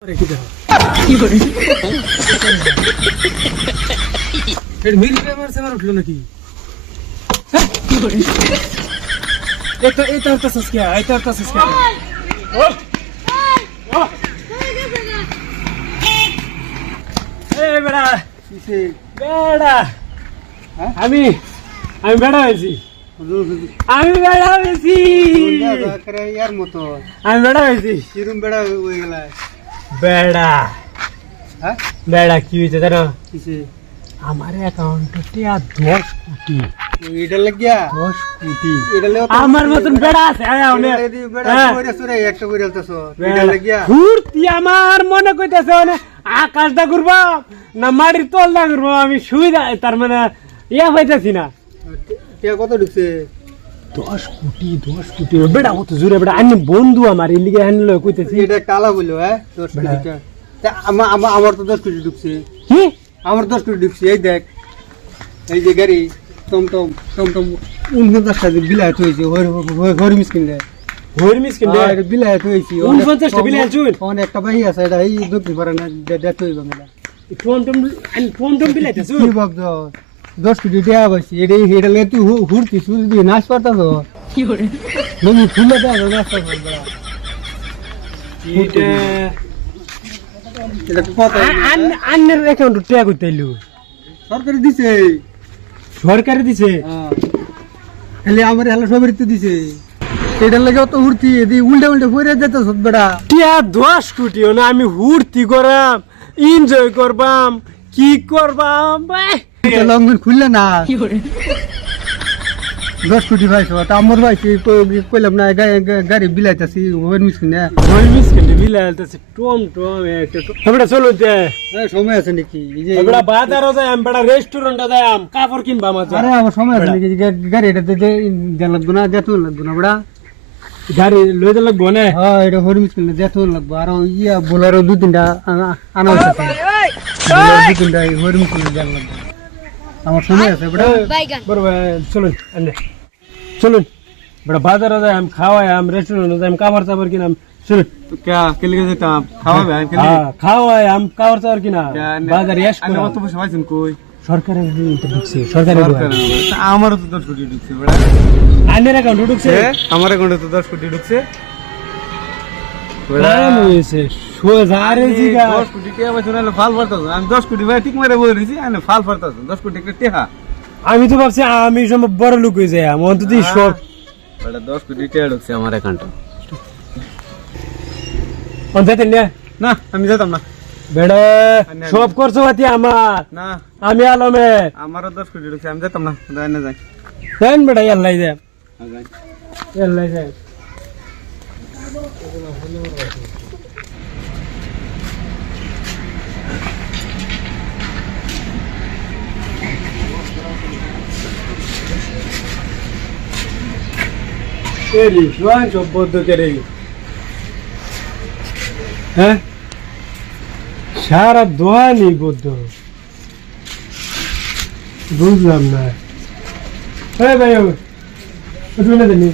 উঠলো নাকি আমি বেড়া হয়েছি আমি বেড়া হয়েছি আমি বেড়া হয়েছি কিরম বেড়া হয়ে গেল বেড়া হ্যাঁ বেড়া কি হয়েছে জানো কিসে আমার অ্যাকাউন্টে 10 কোটি এটা লাগিয়া 10 কোটি এটা লে আমার মতন বেড়া আছে একটা করে আলতাছো এটা লাগিয়া ঘুরতি আমার মনে কইতাছে মানে আকাশটা ঘুরবা না মাটির তলটা ঘুরবা আমি সুবিধা তার মানে ইয়া হইতাছি না কে কত ঢুকছে 10 কোটি বেড়া কত জোরে বেড়া আনি বন্ধু আমার এই লিগে আনলো কইতেছি এটা কালা বললো হ্যাঁ 10 কোটি তা আমার তো 10 কোটি ঢুকছে কি আমার 10 কোটি ঢুকছে এই দেখ এই যে গাড়ি টমটম 49 টাকা বিলায় হইছে হরি মিসকিন রে হরি মিসকিন রে এটা বিলায় হইছে 49 টা বিলায় চুন অনেক একটা ভাই আছে এটা এই দক্ষিণ পারে না ডেট হইব মেলা টমটম বিলাইতে চুন কি ভাবছ 10 কোটি দেয়া হইছে এটা লে তুই হুরতি সুজ দিয়ে নাচ করতাছ কি করে তুমি ফুলে দাও নাচ করতাছ এটা কত আন্নের অ্যাকাউন্ট টাকা কইতাইলো সরকারি দিছে সরকারে দিছে খালি আমার হেলা সবারই তো দিছে এটার লাগে অত হুরতি এদি উল্টা পড়ে যেতেছ বেড়া টিয়া 10 কোটি না আমি হুরতি করাম এনজয় করবাম কি করবাম লঙ্ঘন খুললে না 10 কোটি ভাইছো তা আমার ভাই কইলাম না গাড়ি বিলাইতাছি ওর মিসকিন না হরি মিসকিন বিলাইতাছি টমটম একটা এবড়া চলো তে সময় আছে নাকি এই যে এবড়া বাজারও যাই আমি বড় রেস্টুরেন্টে যাই আম কাপড় কিনবা মজা আরে আমার সময় আছে নাকি গাড়ি এটা দেন লাগবে না যেত লাগবে না বড়া গাড়ি লইতে লাগবো না হ্যাঁ এটা হরি মিসকিন যেত লাগবে আর ইয়া বোলারও 2-3টা আনা হইছে 2-3টা হরি মিসকিন দেন লাগবে আমার সময় আছে বড়া বড় চলুন আন্নে চলুন বড় বাজারে যাই আম খাওয়াই আম রেস্টুরেন্টে যাই আম কাপড় চাপড় কিনাম চলুন তো क्या के लिए देता খাওয়াবে আমি কেন খাওয়াই আম কাপড় চাপড় কিনা বাজারে এস আমি অত পয়সা পাইছেন কই সরকারের ঢুকছে সরকারের আমারও তো 10 কোটি ঢুকছে বড়া আইনের অ্যাকাউন্টে ঢুকছে আমার অ্যাকাউন্টে তো 10 কোটি ঢুকছে বড়া হইছে সোজারে জিগা 10 কোটি কে আমি শুনাইলো ফাল ফালতাছ আমি 10 কোটি ভাই ঠিক মারে বলে দিছি আমি ফাল ফালতাছ 10 কোটি কে টেহা আমি তো ভাবছি আমি সম্ভব বড় লোক হয়ে যাই আমার তো সব বড়া 10 কোটি টেহা ঢুকছে আমার অ্যাকাউন্টে অন্তে না আমি যেতাম না বেড়া সব করছো বাতি আমার না আমি আলমে আমারও 10 কোটি ঢুকছে আমি যেতাম না যাই না যাই দেন বেড়া আল্লাহ দে যাই আল্লাহ দে এরি জোয়ান সম্পদ করে হ্যাঁ সারা দোয়ানি বদ্ধ বুঝলাম না হ্যাঁ ভাই তুমি না জানি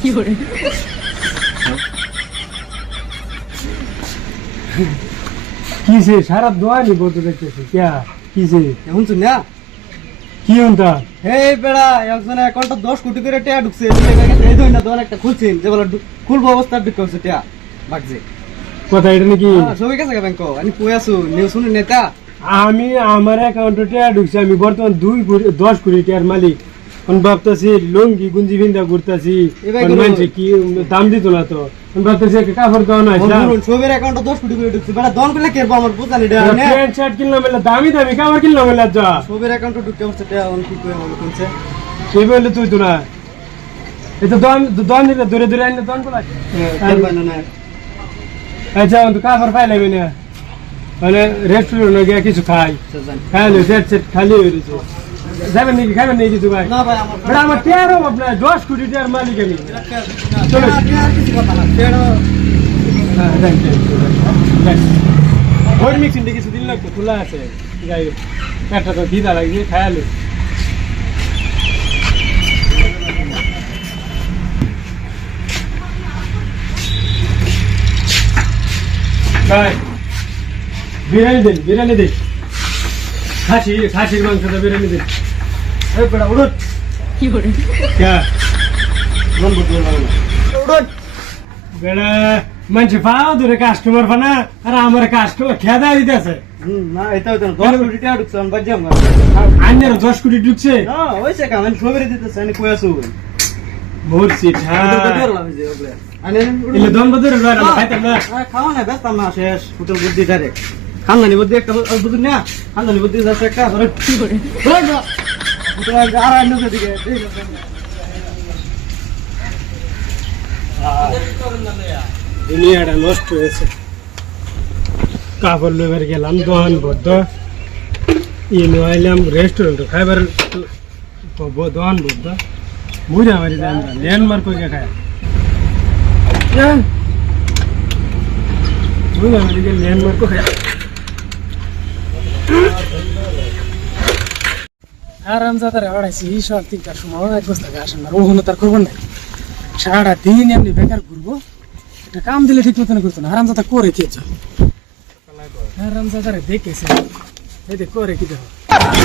কি করে কিসে সারা দোয়ানি বদ্ধ দেখতেছে ক্যা কিসে এখন শুন না কি হন্তা এই বেড়া একজন অ্যাকাউন্টে 10 কোটি করে টাকা ঢুকছে এই ধরনের দোকান একটা খুলছেন যে বলে খুলবো অবস্থা ঢুকছে টাকা বাগছে কথা এটা নাকি সবাই কাছে ব্যাংক আমি কই আছো নিউজ শুনে নেতা আমি আমার অ্যাকাউন্টে টাকা ঢুকছে আমি বর্তমান 10 কোটি টাকার মালিক কোন ভাবতেছি লঙ্গি গুঞ্জি ভিন্দা ঘুরতেছি মানুষে কি দাম দিত না তো ভাবতেছি কাপড় দাও না সবের অ্যাকাউন্টে 10 কোটি করে ঢুকছে বেড়া দন পেলে কেরবো আমার বোঝা নেই প্যান্ট শার্ট কিনলাম বলে দামি কাপড় কিনলাম বলে যা সবের অ্যাকাউন্টে ঢুকতে হচ্ছে টাকা অন কি কই মনে করছে কে বলে তুই তো না এটা দন দিলে দূরে আইনে দন বলা না আচ্ছা তো কাপড় পাইলে না মানে রেস্টুরেন্টে গিয়ে কিছু খাই খাইলে সেট খালি হয়ে গেছে যাবেন নাকি খাবেন নাকি কিছু ভাই না ভাই আমার বড় আমার তেরো আপনার 10 কোটি টাকার মালিক আমি চলো কিছু কথা না তেরো ওই মিক্সিং কিছু দিন লাগতো খোলা আছে যাই একটা তো দিদা লাগিয়ে খায়ালে ভাই বিরিয়ানি দেন খাসির মাংসটা বিরিয়ানি দেন এই বেটা উড়ুট ক্যা নম্বর দিয়ে লাগলো উড়ুট বেড়া মানুষ পাও দূরে কাস্টমার ফানা আর আমার কাস্টমার খেদা দিতেছে না এটা তো 10 কোটি টাকা ঢুকছে আমি বাদ যাম আন্যার 10 কোটি ঢুকছে না ওইসে কাম আমি ছবি দিতেছি আমি কই আছো মরছি আনে এলে দম বদরে রয় না খাইতাম না খাওয়া না ব্যস্ত না শেষ হোটেল বুদ্ধি ধারে খানদানি বুদ্ধি একটা বুদ্ধি না খানদানি বুদ্ধি যাচ্ছে একটা ধরে কি করে হোটেল আর আইন দিকে দুনিয়াটা নষ্ট হয়েছে কাপড় লইবার গেলাম দহন বদ্ধ ইনো আইলাম রেস্টুরেন্ট খাইবার দহন বদ্ধ বুঝা মারি দাম ল্যান্ডমার্ক করে খায় বুঝা মারি ল্যান্ডমার্ক খায় আরাম যাতারে হড়াইছি সব 3টার সময় এক বস্তা ঘাস আনার ওখানে তার খবর নাই সারাদিন এমনি বেকার ঘুরবো একটা কাম দিলে ঠিক মতন করতো না আরাম যাতা করে খেয়েছ আরাম যাতারে দেখেছে এই দেখ করে কি দেখো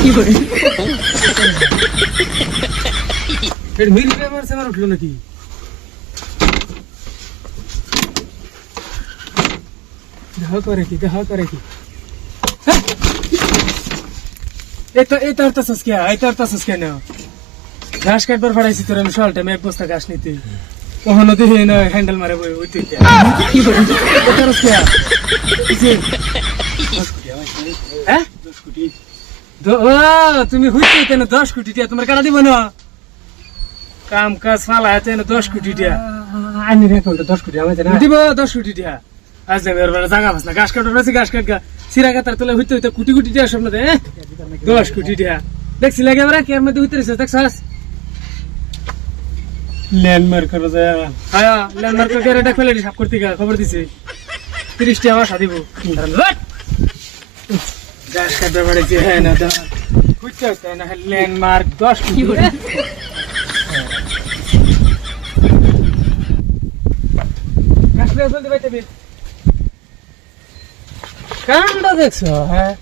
কি করে মিল পেপার সেবার উঠলো নাকি দেখা করে কি এটা তো সস্কিয়া না ঘাস কাটবার ফাড়াইছি তোর আমি সল টাইমে এক বস্তা ঘাস নিতে কখনো দেখি না হ্যান্ডেল মারে বই ওই তুই কি করি এটা সস্কিয়া হ্যাঁ 10 কোটি তুমি হইতে কেন 10 কোটি টিয়া তোমার কাটা দিব না কাম কাজ ফালা আছে না 10 কোটি টিয়া আনি রে কোনটা 10 কোটি আমাদের না দিব 10 কোটি টিয়া আজ যাবে এর জায়গা বাস না ঘাস কাটার আছে ঘাস কাটগা সিরা কাটার তোলে হইতে কোটি কোটি টিয়া স্বপ্ন দে 10 কোটি টিয়া দেখছি লাগে এবারে কি এর মধ্যে হইতে রেছে দেখছাস ল্যান্ডমার্ক করে যায় হ্যাঁ ল্যান্ডমার্ক করে এটা ফেলে হিসাব করতে গা খবর দিছে 30 টাকা বাসা দিব ঘাস কাটবার বাড়িছে হ্যাঁ না দা খুঁজতে হচ্ছে না ল্যান্ডমার্ক 10 কোটি ঘাস পেয়ে জলদি বাইতে কামটা দেখছো হ্যাঁ